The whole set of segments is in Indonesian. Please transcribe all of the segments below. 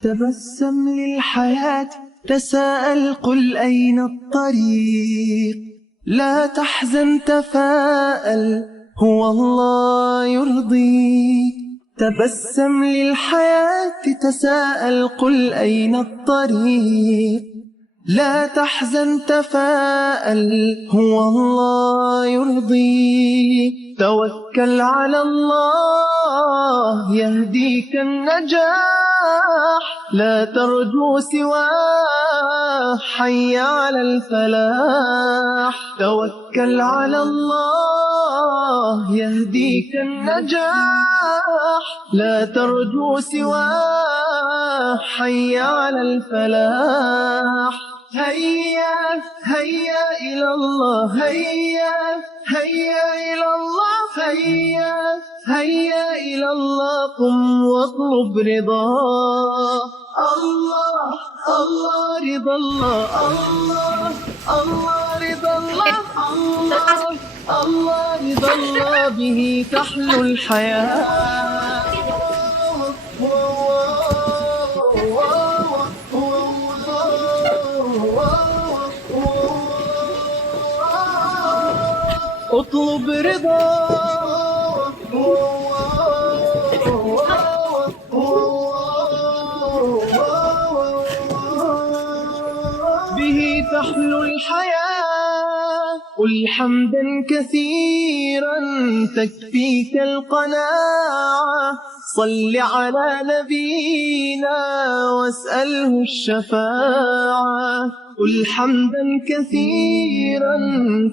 تبسم للحياة، تساءل، قل أين الطريق. لا تحزن، تفاءل، هو الله يرضيك. تبسم للحياة، تساءل، قل أين الطريق. لا تحزن، تفاءل، هو الله يرضيك. توكل على الله يهديك النجاح. لا ترجو سواه، حي على الفلاح. توكل على الله يهديك النجاح. لا ترجو سواه، حي على الفلاح. هيا هيا إلى الله، هيا هيا إلى الله، هيا هيا إلى الله. قم واطلب رضاه. الله الله رضا الله، الله الله رضا الله، الله الله رضا الله. به تحلو الحياة. اطلب رضا. به تحلو الحياة. قل حمدا كثيرا تكفيك القناعة. صل على نبينا واسأله الشفاعة. قل حمدا كثيرا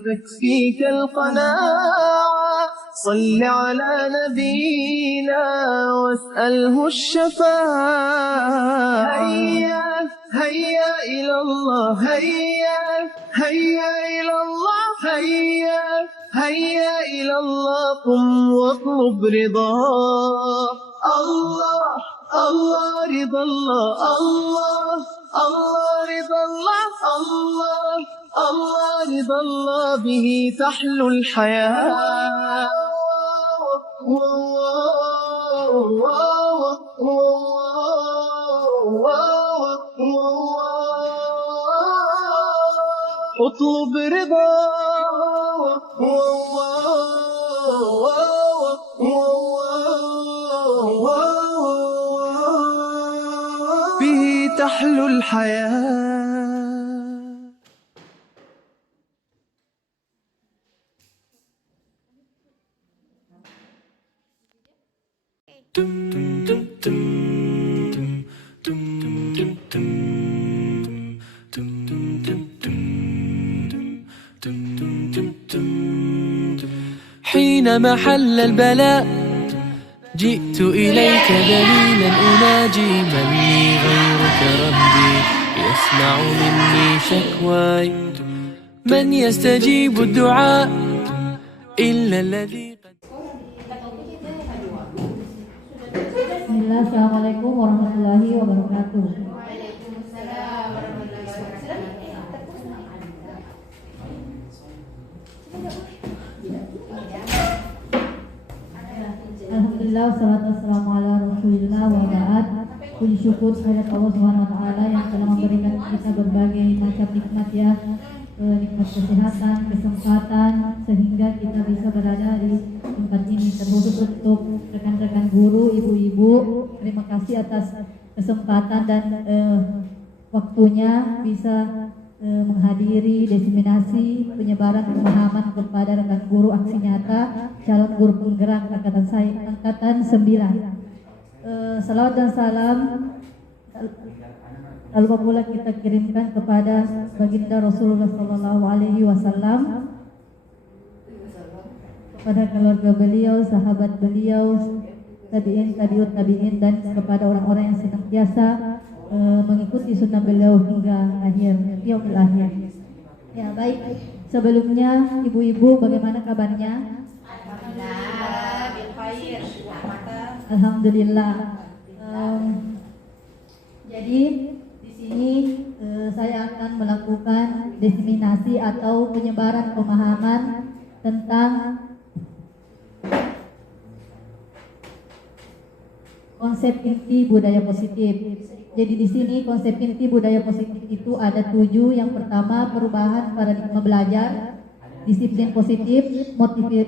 تكفيك القناعة. صل على نبينا واسأله الشفاعة. هيا هيا إلى الله، هيا هيا إلى الله، هيا هيا إلى الله. قم واطلب رضاه. الله الله رضا الله، الله الله رضا الله، الله الله رضا الله. به تحلو الحياة. اطلب رضا. به تحلو الحياة. حينما حل البلاء جئت إليك دليلا أناجي. من لي غيرك ربي يسمع مني شكواي. من يستجيب الدعاء إلا الذي Bismillah, Assalamualaikum warahmatullahi wabarakatuh. Alhamdulillah, wassalatu wassalamu ala rasulillah wa ba'd. Puji syukur kehadirat Allah Subhanahu wa taala yang telah memberikan kita berbagai macam nikmat ya, nikmat kesehatan, kesempatan sehingga kita bisa berada di tempat ini. Terkhusus untuk rekan-rekan guru, ibu-ibu, terima kasih atas kesempatan dan waktunya bisa menghadiri diseminasi penyebaran pemahaman kepada rekan guru aksi nyata calon guru penggerak angkatan 9. Salawat dan salam lalu pula kita kirimkan kepada baginda Rasulullah Sallallahu Alaihi Wasallam, kepada keluarga beliau, sahabat beliau, tabiin, tabiut tabiin, dan kepada orang-orang yang senantiasa mengikuti sunnah beliau hingga akhir yaumil akhir. Ya baik, sebelumnya ibu-ibu bagaimana kabarnya? Alhamdulillah. Jadi di sini saya akan melakukan diseminasi atau penyebaran pemahaman tentang konsep inti budaya positif. Jadi di sini konsep inti budaya positif itu ada 7. Yang pertama, perubahan paradigma belajar, disiplin positif,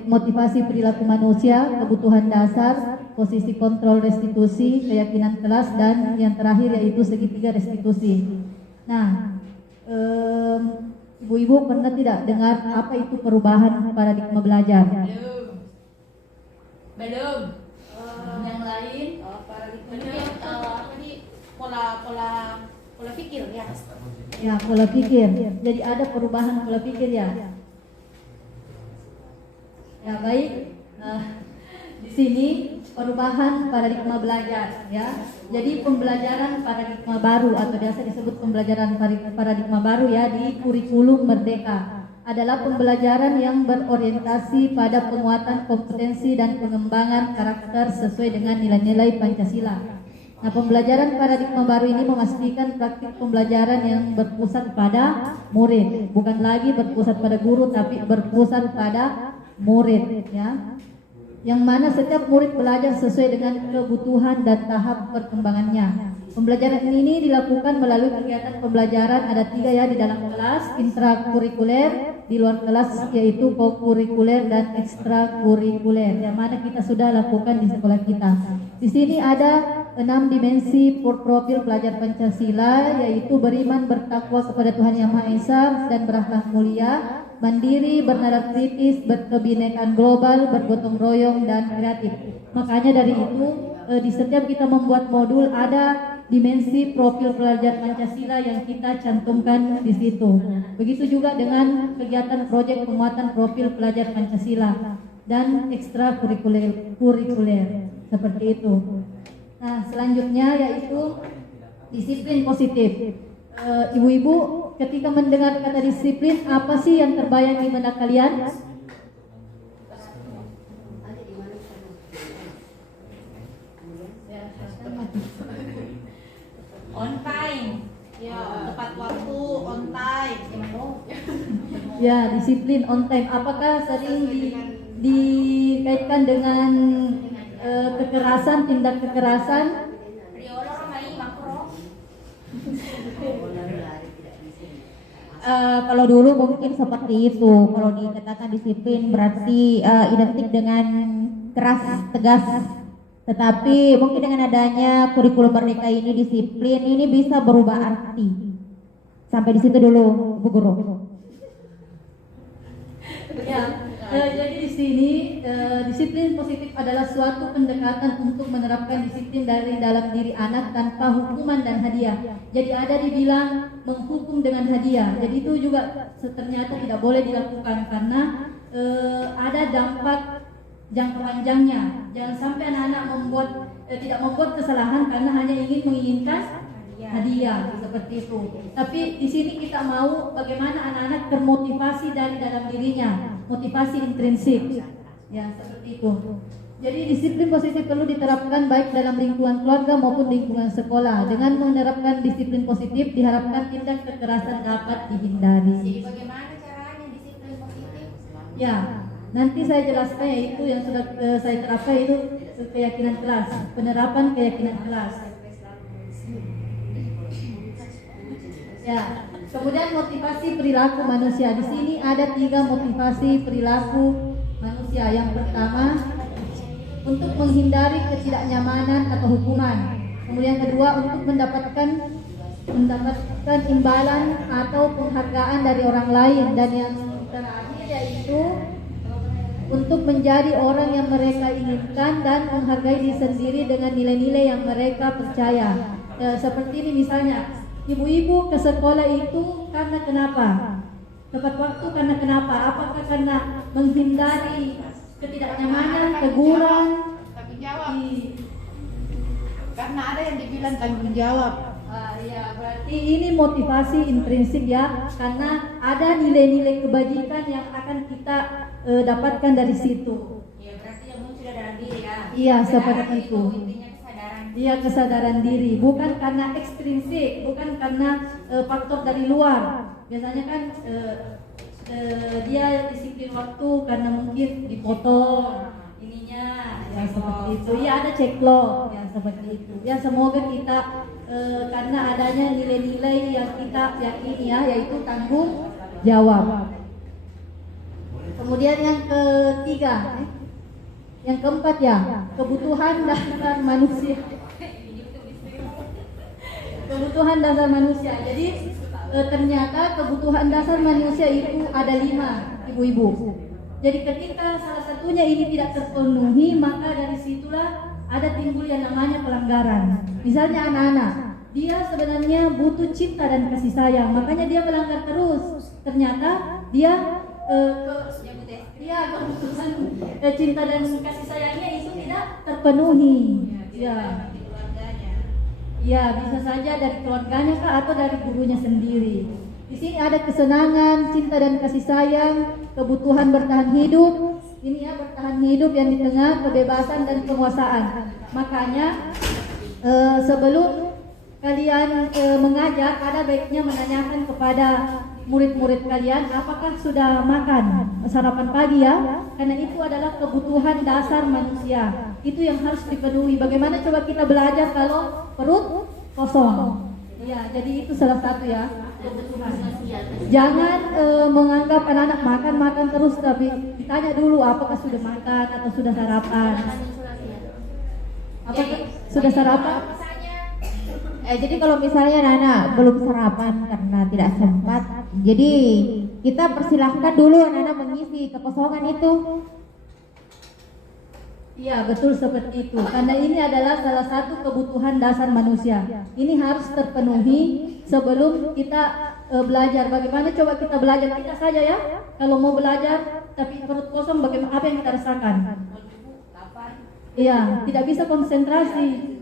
motivasi perilaku manusia, kebutuhan dasar, posisi kontrol restitusi, keyakinan kelas, dan yang terakhir yaitu segitiga restitusi. Nah, ibu-ibu pernah tidak dengar apa itu perubahan paradigma belajar? Belum. Yang lain? Paradigma ini pola pikir ya. Ya, pola pikir. Jadi ada perubahan pola pikir ya. Ya baik. Di sini perubahan paradigma belajar ya. Jadi pembelajaran paradigma baru atau biasa disebut pembelajaran paradigma baru ya di kurikulum Merdeka adalah pembelajaran yang berorientasi pada penguatan kompetensi dan pengembangan karakter sesuai dengan nilai-nilai Pancasila. Nah, pembelajaran paradigma baru ini memastikan praktik pembelajaran yang berpusat pada murid, bukan lagi berpusat pada guru tapi berpusat pada murid ya. Yang mana setiap murid belajar sesuai dengan kebutuhan dan tahap perkembangannya. Pembelajaran ini dilakukan melalui kegiatan pembelajaran ada 3 ya di dalam kelas, intrakurikuler, di luar kelas yaitu kokurikuler dan ekstrakurikuler yang mana kita sudah lakukan di sekolah kita. Di sini ada 6 dimensi profil pelajar Pancasila yaitu beriman, bertakwa kepada Tuhan Yang Maha Esa dan berakhlak mulia, mandiri, bernalar kritis, berkebinekaan global, bergotong royong dan kreatif. Makanya dari itu di setiap kita membuat modul ada dimensi profil pelajar Pancasila yang kita cantumkan di situ. Begitu juga dengan kegiatan proyek penguatan profil pelajar Pancasila dan ekstrakurikuler seperti itu. Nah, selanjutnya yaitu disiplin positif. Ibu-ibu, ketika mendengar kata disiplin, apa sih yang terbayang di benak kalian? On time. Ya, tepat waktu, on time. Ya, disiplin on time. Apakah sering dikaitkan dengan kekerasan, tindak kekerasan? Kalau dulu mungkin seperti itu. Kalau dikatakan disiplin berarti identik dengan keras, tegas. Tetapi mungkin dengan adanya kurikulum Merdeka ini disiplin ini bisa berubah arti. Sampai di situ dulu, Bu Guru. Ya, jadi di sini disiplin positif adalah suatu pendekatan untuk menerapkan disiplin dari dalam diri anak tanpa hukuman dan hadiah. Jadi ada dibilang menghukum dengan hadiah. Jadi itu juga ternyata tidak boleh dilakukan karena ada dampak jangka panjangnya. Jangan sampai anak-anak tidak membuat kesalahan karena hanya ingin menginginkan hadiah seperti itu. Tapi di sini kita mau bagaimana anak-anak termotivasi dari dalam dirinya, motivasi intrinsik. Ya, seperti itu. Jadi disiplin positif perlu diterapkan baik dalam lingkungan keluarga maupun lingkungan sekolah. Dengan menerapkan disiplin positif diharapkan tindak kekerasan dapat dihindari. Jadi bagaimana caranya disiplin positif? Ya, nanti saya jelaskan yaitu yang sudah saya terapkan itu keyakinan kelas, penerapan keyakinan kelas. Ya, kemudian motivasi perilaku manusia. Di sini ada 3 motivasi perilaku manusia. Yang pertama, untuk menghindari ketidaknyamanan atau hukuman. Kemudian kedua, untuk mendapatkan imbalan atau penghargaan dari orang lain. Dan yang terakhir yaitu untuk menjadi orang yang mereka inginkan dan menghargai diri sendiri dengan nilai-nilai yang mereka percaya. Seperti ini misalnya, ibu-ibu ke sekolah itu karena kenapa? Tepat waktu karena kenapa? Apakah karena menghindari ketidaknyamanan, teguran? Tanggung jawab. Karena ada yang dibilang tanggung jawab. Ya, berarti ini motivasi intrinsik ya, karena ada nilai-nilai kebajikan yang akan kita dapatkan dari situ. Ya, berarti yang muncul dalam diri ya. Iya, seperti itu. Intinya kesadaran. Iya, kesadaran diri, bukan karena ekstrinsik, bukan karena faktor dari luar. Biasanya kan dia disiplin waktu karena mungkin dipotong, ininya ya seperti itu ya, ada ceklok ya seperti itu ya. Semoga kita karena adanya nilai-nilai yang kita yakini ya, yaitu tanggung jawab. Kemudian yang ketiga, yang keempat ya, kebutuhan dasar manusia. Kebutuhan dasar manusia. Jadi ternyata kebutuhan dasar manusia itu ada 5, ibu-ibu. Jadi ketika salah satunya ini tidak terpenuhi, maka dari situlah ada timbul yang namanya pelanggaran. Misalnya anak-anak, dia sebenarnya butuh cinta dan kasih sayang, makanya dia melanggar terus. Ternyata dia kebutuhan cinta dan kasih sayangnya itu tidak terpenuhi. Ya. Ya, bisa saja dari keluarganya kah atau dari gurunya sendiri. Di sini ada kesenangan, cinta dan kasih sayang, kebutuhan bertahan hidup. Ini ya, bertahan hidup yang di tengah kebebasan dan penguasaan. Makanya sebelum kalian mengajar, ada baiknya menanyakan kepada murid-murid kalian apakah sudah makan sarapan pagi ya, karena itu adalah kebutuhan dasar manusia, itu yang harus dipenuhi. Bagaimana coba kita belajar kalau perut kosong? Ya, jadi itu salah satu ya kebutuhan. Jangan menganggap anak-anak makan terus, tapi ditanya dulu apakah sudah makan atau sudah sarapan. Apakah sudah sarapan? Jadi kalau misalnya anak belum sarapan karena tidak sempat, jadi kita persilahkan dulu anak-anak mengisi kekosongan itu. Iya, betul seperti itu. Karena ini adalah salah satu kebutuhan dasar manusia. Ini harus terpenuhi sebelum kita belajar. Bagaimana coba kita belajar kita saja ya? Kalau mau belajar tapi perut kosong, bagaimana, apa yang kita rasakan? Iya, tidak bisa konsentrasi.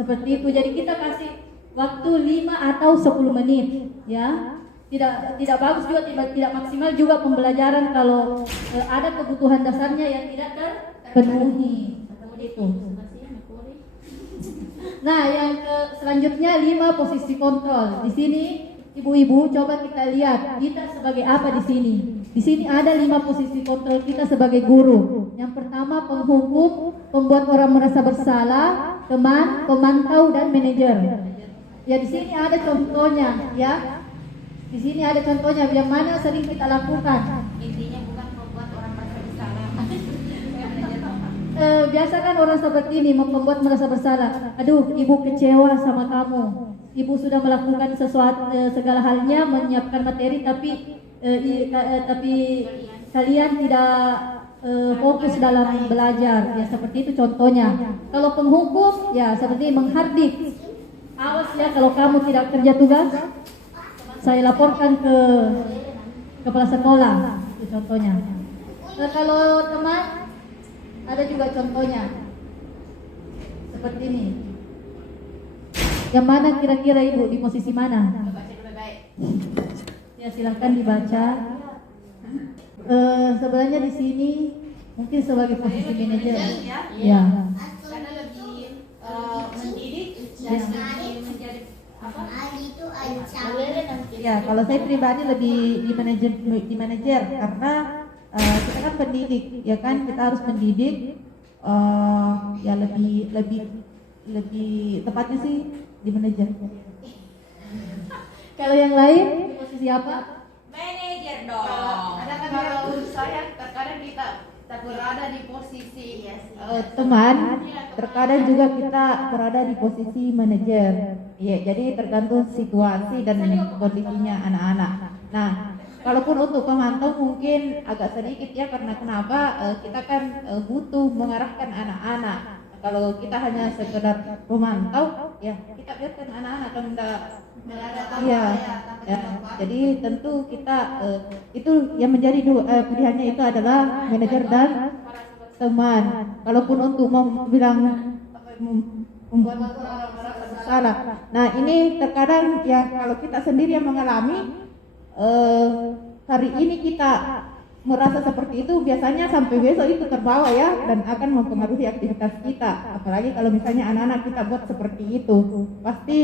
Seperti itu. Jadi kita kasih waktu 5 atau 10 menit ya. Tidak bagus juga, tidak maksimal juga pembelajaran kalau ada kebutuhan dasarnya yang tidak terpenuhi. Seperti itu. Nah, yang selanjutnya 5 posisi kontrol. Di sini ibu-ibu coba kita lihat kita sebagai apa di sini. Di sini ada 5 posisi kontrol kita sebagai guru. Yang pertama penghukum, pembuat orang merasa bersalah, teman, pemantau dan manajer. Ya, di sini ada contohnya ya. Di sini ada contohnya yang mana sering kita lakukan. Intinya bukan membuat orang merasa bersalah. Biasa kan orang seperti ini membuat merasa bersalah. Aduh, ibu kecewa sama kamu. Ibu sudah melakukan sesuatu, segala halnya, menyiapkan materi, tapi kalian tidak fokus dalam belajar. Ya seperti itu contohnya. Kalau penghukum, ya seperti menghardik. Awas ya kalau kamu tidak kerja tugas, saya laporkan ke kepala sekolah. Itu contohnya. Kalau teman, ada juga contohnya. Seperti ini. Yang mana kira-kira ibu di posisi mana? Ya silakan dibaca. Sebenarnya di sini mungkin sebagai posisi manajer. Ya. Karena lebih mendidik dan menjadi apa? Ya, kalau saya pribadi lebih di manajer karena kita kan pendidik, ya kan, kita harus mendidik. Ya lebih tepatnya sih di manajer. Kalau yang lain di posisi apa? Manajer dong. Kalau saya terkadang kita berada di posisi Teman, terkadang juga kita berada di posisi manajer. Iya, jadi tergantung situasi dan kondisinya anak-anak. Nah, kalaupun untuk pemantau mungkin agak sedikit ya, karena kenapa? Kita kan butuh mengarahkan anak-anak. Kalau kita hanya sekedar pemantau, ya kita biarkan anak-anak kan ya. Jadi tentu kita itu yang menjadi pilihannya itu adalah manajer dan teman. Kalaupun untuk mau bilang salah. Nah, ini terkadang ya kalau kita sendiri yang mengalami hari ini kita merasa seperti itu, biasanya sampai besok itu terbawa ya, dan akan mempengaruhi aktivitas kita. Apalagi kalau misalnya anak-anak kita buat seperti itu, pasti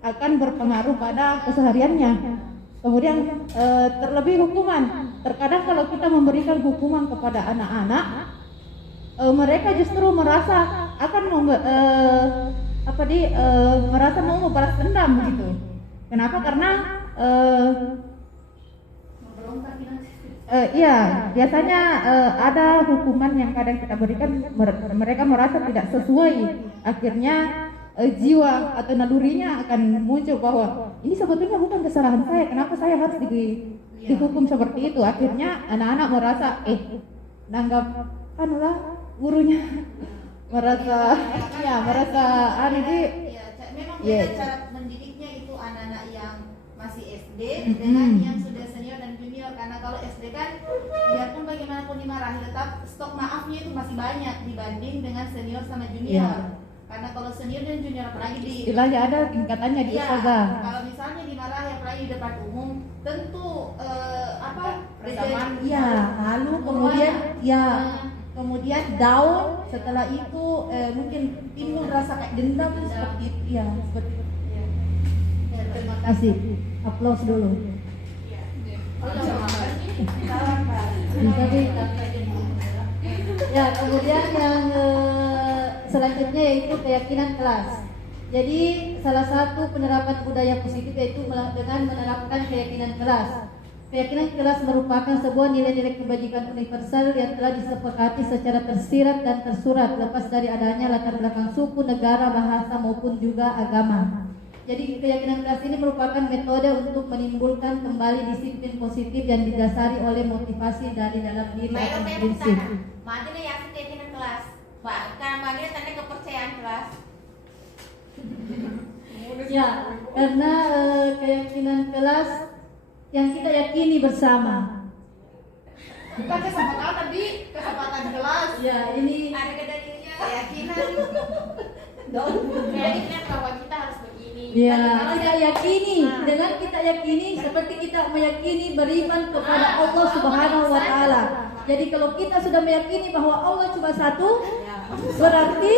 akan berpengaruh pada kesehariannya. Kemudian terlebih hukuman. Terkadang kalau kita memberikan hukuman kepada anak-anak, mereka justru merasa akan merasa mau membalas dendam begitu. Kenapa? Karena iya, biasanya ada hukuman yang kadang kita berikan, mereka merasa tidak sesuai. Akhirnya jiwa atau nalurinya akan muncul bahwa ini sebetulnya bukan kesalahan saya, kenapa saya harus dihukum seperti itu. Akhirnya anak-anak merasa nanggap anulah gurunya merasa Memang beda cara mendidiknya itu anak-anak yang masih SD dengan yang sudah senior dan junior. Karena kalau SD kan biarpun bagaimanapun dimarahi, tetap stok maafnya itu masih banyak dibanding dengan senior sama junior. Karena kalau senior dan junior apalagi di istilahnya ada tingkatannya di ustazah. Kalau misalnya dimarahi apalagi di depan umum, tentu Lalu kemudian down, setelah itu mungkin timbul rasa kayak dendam seperti itu ya, seperti itu. terima Asik, aplaus dulu. Ya, kemudian yang selanjutnya yaitu keyakinan kelas. Jadi salah satu penerapan budaya positif yaitu dengan menerapkan keyakinan kelas. Keyakinan kelas merupakan sebuah nilai-nilai kebajikan universal yang telah disepakati secara tersirat dan tersurat lepas dari adanya latar belakang suku, negara, bahasa maupun juga agama. Jadi keyakinan kelas ini merupakan metode untuk menimbulkan kembali disiplin positif yang didasari oleh motivasi dari dalam diri atau prinsip. Makanya yakin keyakinan kelas. Karena makanya tanda kepercayaan kelas. Ya, karena keyakinan kelas yang kita yakini bersama. Bukan kesepakatan tadi, kesepakatan kelas. Ya, ini Ada kedalinya keyakinan. Keyakinan bahwa kita harus begini. ya kita yakini. Dengan kita yakini seperti kita meyakini beriman kepada Allah Subhanahu wa taala. Jadi kalau kita sudah meyakini bahwa Allah cuma satu, berarti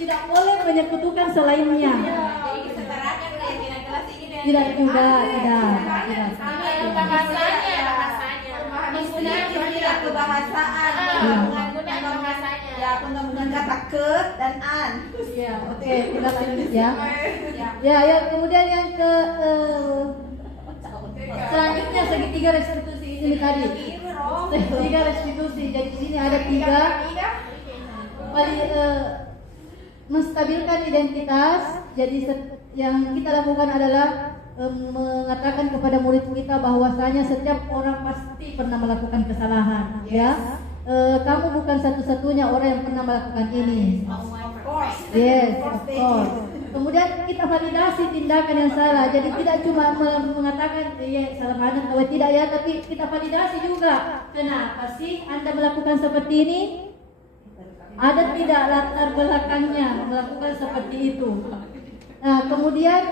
tidak boleh menyekutukan selainnya. Jadi kesetarakan keyakinan kelas ini dan Tidak juga, tidak. bahasanya. Istilah kebahasaan. Menggunakan bahasanya. Ya, menggunakan kata ke dan an. Ya, oke, kita lanjut ya. Ya, kemudian yang ke selanjutnya segitiga restitusi ini tadi. Segitiga restitusi. Jadi di sini ada tiga. Menstabilkan identitas. Jadi yang kita lakukan adalah mengatakan kepada murid kita bahwasanya setiap orang pasti pernah melakukan kesalahan, ya. Kamu bukan satu-satunya orang yang pernah melakukan ini. Yes, of course. Kemudian kita validasi tindakan yang salah. Jadi tidak cuma mengatakan ya salah kanan atau tidak ya, tapi kita validasi juga. Kenapa sih Anda melakukan seperti ini? Ada tidak latar belakangnya melakukan seperti itu? Nah, kemudian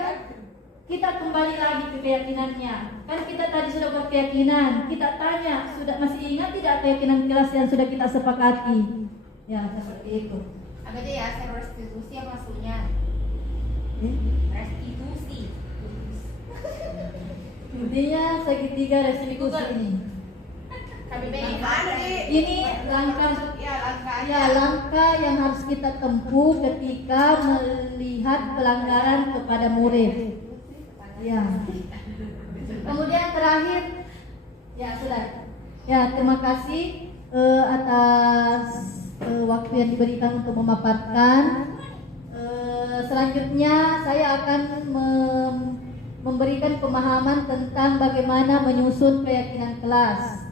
kita kembali lagi ke keyakinannya. Kan kita tadi sudah berkeyakinan. Kita tanya, sudah masih ingat tidak keyakinan kelas yang sudah kita sepakati? Ya, seperti itu. Apa aja ya, saya restitusi apa maksudnya? Restitusi. Intinya segitiga restitusi ini. Kami pengen Ini langkah yang harus kita tempuh ketika melihat pelanggaran kepada murid. Ya. Kemudian terakhir, ya sudah. Ya, terima kasih atas waktu yang diberikan untuk memaparkan. Selanjutnya saya akan memberikan pemahaman tentang bagaimana menyusun keyakinan kelas.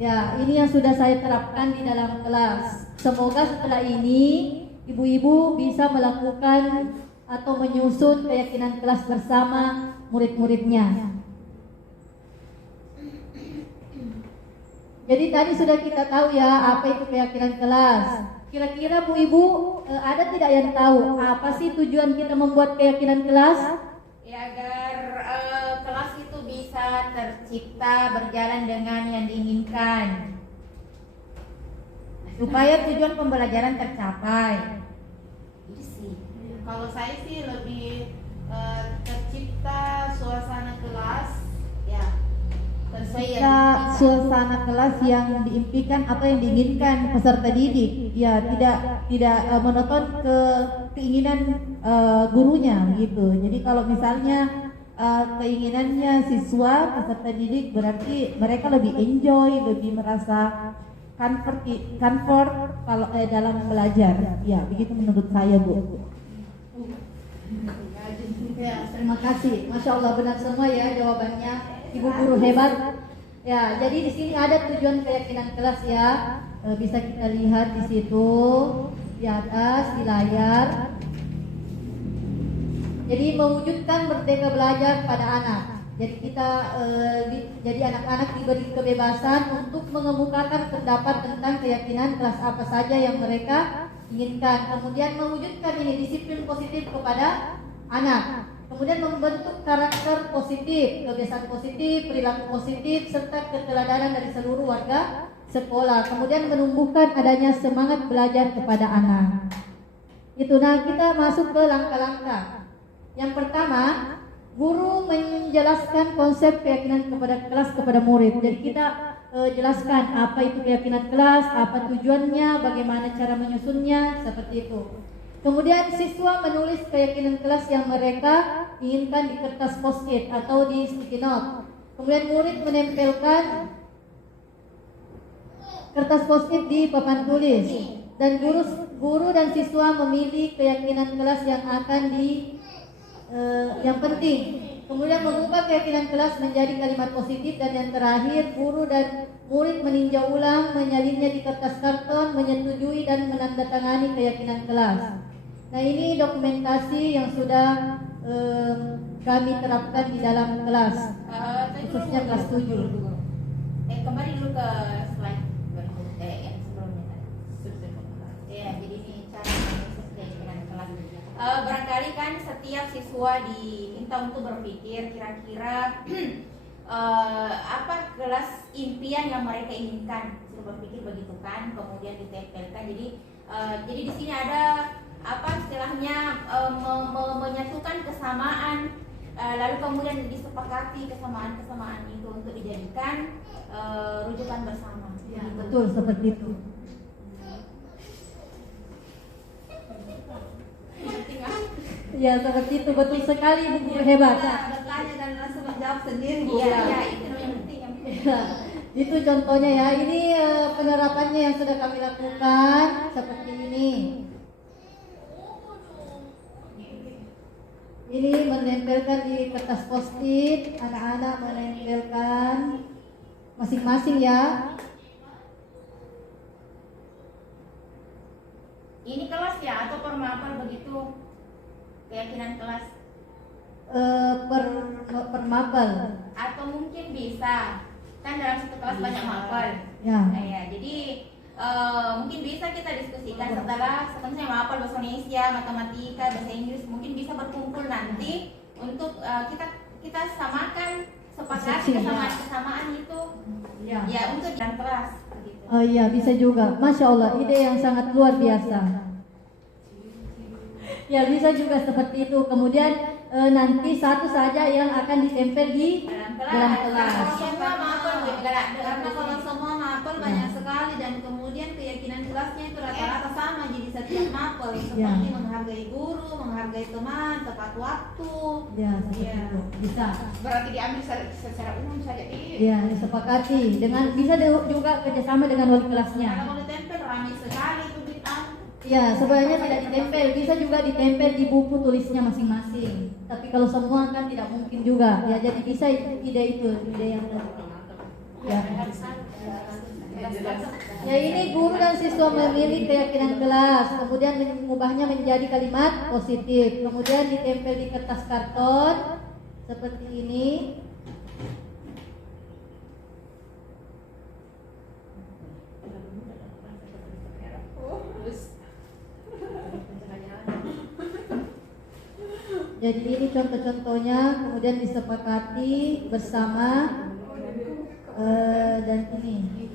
Ya, ini yang sudah saya terapkan di dalam kelas. Semoga setelah ini ibu-ibu bisa melakukan atau menyusun keyakinan kelas bersama murid-muridnya. Jadi tadi sudah kita tahu ya apa itu keyakinan kelas. Kira-kira Bu Ibu ada tidak yang tahu apa sih tujuan kita membuat keyakinan kelas? Ya, agar kelas itu bisa tercipta berjalan dengan yang diinginkan, Supaya tujuan pembelajaran tercapai. itu sih. Kalau saya sih lebih tercipta suasana kelas, ya Jika suasana kelas yang diimpikan atau yang diinginkan peserta didik, ya tidak monoton ke keinginan gurunya gitu. Jadi kalau misalnya keinginannya siswa peserta didik, berarti mereka lebih enjoy, lebih merasa comfort kalau dalam belajar. Ya, begitu menurut saya, Bu. Ya, terima kasih. Masya Allah, benar semua ya jawabannya, Ibu guru hebat. Ya, jadi di sini ada tujuan keyakinan kelas ya. Bisa kita lihat di situ di atas di layar. Jadi mewujudkan merdeka belajar pada anak. Jadi kita jadi anak-anak diberi kebebasan untuk mengemukakan pendapat tentang keyakinan kelas apa saja yang mereka inginkan. Kemudian mewujudkan ini disiplin positif kepada anak. Kemudian membentuk karakter positif, kebiasaan positif, perilaku positif, serta keteladanan dari seluruh warga sekolah. Kemudian menumbuhkan adanya semangat belajar kepada anak. Itu. Nah, kita masuk ke langkah-langkah. Yang pertama, guru menjelaskan konsep keyakinan kepada kelas kepada murid. Jadi kita jelaskan apa itu keyakinan kelas, apa tujuannya, bagaimana cara menyusunnya, seperti itu. Kemudian siswa menulis keyakinan kelas yang mereka inginkan di kertas post-it atau di sticky note. Kemudian murid menempelkan kertas post-it di papan tulis. Dan guru dan siswa memilih keyakinan kelas yang akan yang penting. Kemudian mengubah keyakinan kelas menjadi kalimat positif. Dan yang terakhir, guru dan murid meninjau ulang, menyalinnya di kertas karton, menyetujui dan menandatangani keyakinan kelas. Nah, ini dokumentasi yang sudah kami terapkan di dalam kelas, khususnya kelas 7. Kembali dulu ke slide yang sebelumnya. Ya, jadi ini cara keyakinan kelas. Barangkali kan setiap siswa diminta untuk berpikir kira-kira apa kelas impian yang mereka inginkan. Suruh berpikir begitu kan, kemudian ditempelkan. Jadi di sini ada apa istilahnya menyatukan kesamaan, lalu kemudian disepakati kesamaan itu untuk dijadikan rujukan bersama. Ya, betul seperti itu. Ya, seperti itu, betul sekali, Bu Guru hebat. Bertanya dan langsung menjawab sendiri. Iya, itu yang penting. Itu contohnya ya. Ini penerapannya yang sudah kami lakukan seperti ini. Ini menempelkan di kertas post-it, anak-anak menempelkan masing-masing ya. Ini kelas ya atau per mapel begitu? Keyakinan kelas? Per mapel. Atau mungkin bisa kan dalam satu kelas banyak mapel. Ya. Ya, jadi mungkin bisa kita diskusikan setelah mapel bahasa Indonesia, matematika, bahasa Inggris, mungkin bisa berkumpul nanti untuk kita samakan, sepakati kesamaan itu ya untuk dalam kelas gitu. Oh iya, bisa juga. Masya Allah, ide yang sangat luar biasa. Ya, bisa juga seperti itu. Kemudian nanti satu saja yang akan ditempel di dalam kelas. Karena kalau semua mapel banyak sekali dan kemudian keyakinan kelasnya itu rata-rata sama, jadi setiap mapel seperti menghargai guru, menghargai teman, tepat waktu. Ya, seperti itu. Bisa. Berarti diambil secara umum saja. Ya, disepakati. Bisa juga kerjasama dengan wali kelasnya. Kalau ditempel ramai sekali itu Ya, sebenarnya tidak ditempel, bisa juga ditempel di buku tulisnya masing-masing. Tapi kalau semua kan tidak mungkin juga. Ya, jadi bisa ide yang ya. Ya, ini guru dan siswa memilih keyakinan kelas, kemudian mengubahnya menjadi kalimat positif, kemudian ditempel di kertas karton seperti ini. Jadi ini contoh-contohnya, kemudian disepakati bersama dan ini.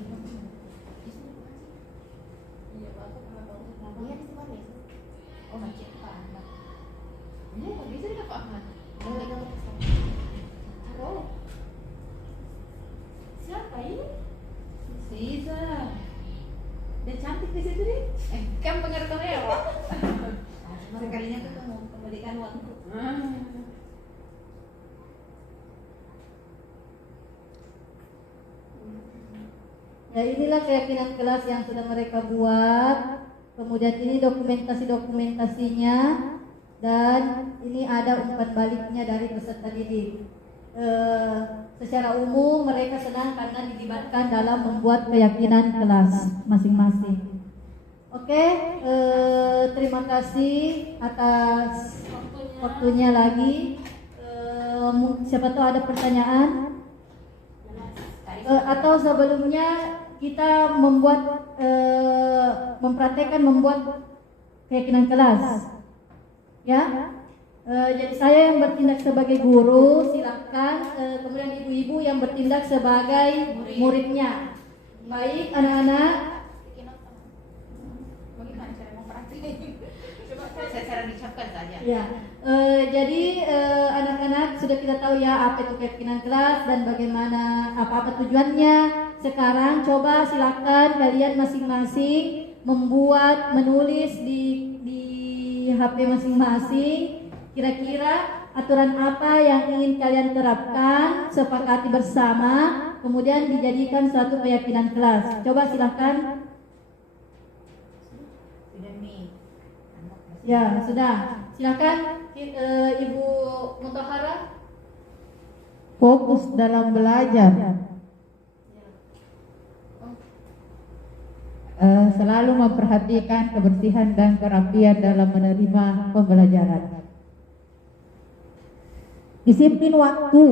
berikan waktu. Ya inilah keyakinan kelas yang sudah mereka buat. Kemudian ini dokumentasinya dan ini ada umpan baliknya dari peserta didik. Secara umum mereka senang karena dilibatkan dalam membuat keyakinan kelas masing-masing. Oke, terima kasih atas waktunya lagi. Siapa tahu ada pertanyaan? Atau sebelumnya kita mempraktekkan membuat keyakinan kelas, ya. Jadi saya yang bertindak sebagai guru, silakan. Kemudian ibu-ibu yang bertindak sebagai muridnya. Baik, anak-anak. Bagaimana cara mempraktikkan? Coba secara diucapkan saja. Ya, jadi anak-anak sudah kita tahu ya apa itu keyakinan kelas dan bagaimana apa tujuannya. Sekarang coba silakan kalian masing-masing menulis di HP masing-masing. Kira-kira aturan apa yang ingin kalian terapkan, sepakati bersama, kemudian dijadikan suatu keyakinan kelas. Coba silakan. Ya, sudah. Silakan Ibu Mutahara. Fokus dalam belajar. Selalu memperhatikan kebersihan dan kerapian dalam menerima pembelajaran. Disiplin waktu.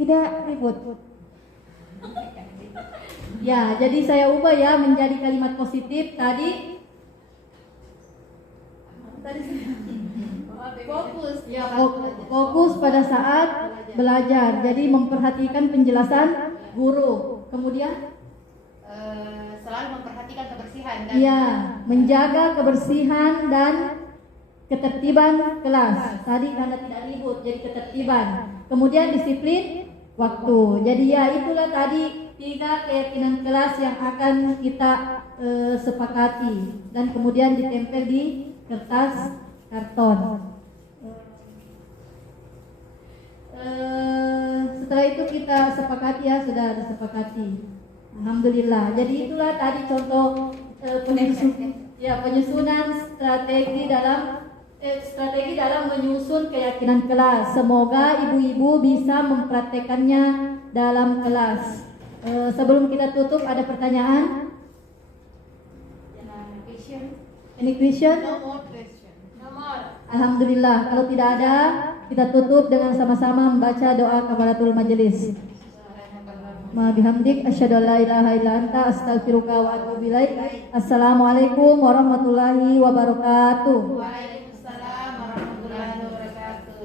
Tidak ribut. Ya, jadi saya ubah ya menjadi kalimat positif tadi. Fokus. Ya, fokus pada saat belajar. Jadi memperhatikan penjelasan guru. Kemudian Selalu memperhatikan kebersihan dan iya, menjaga kebersihan dan ketertiban kelas. Tadi karena tidak ribut, jadi ketertiban. Kemudian disiplin waktu. Jadi ya itulah tadi 3 keyakinan kelas yang akan kita sepakati dan kemudian ditempel di kertas karton. Setelah itu kita sepakati ya, sudah ada sepakati. Alhamdulillah. Jadi itulah tadi contoh penyusunan strategi dalam menyusun keyakinan kelas. Semoga ibu-ibu bisa mempraktekannya dalam kelas. Sebelum kita tutup ada pertanyaan? Any question? no more question. No more. Alhamdulillah. Kalau tidak ada, kita tutup dengan sama-sama membaca doa kafaratul majelis. Ma bihamdik asyhadu an la ilaha illa anta astaghfiruka wa atubu ilaik. Assalamualaikum warahmatullahi wabarakatuh. Waalaikumsalam warahmatullahi wabarakatuh.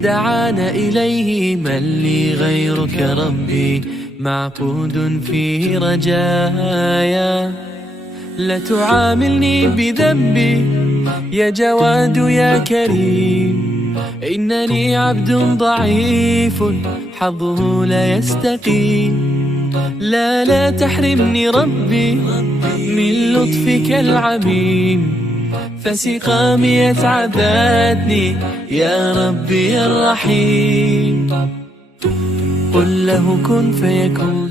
دعانا إليه من لي غيرك ربي معقود فيه رجايا لا تعاملني بذنبي يا جواد يا كريم إنني عبد ضعيف حظه لا يستقيم لا تحرمني ربي من لطفك العميم فسقامي يتعبدني يا ربي الرحيم قل له كن فيكون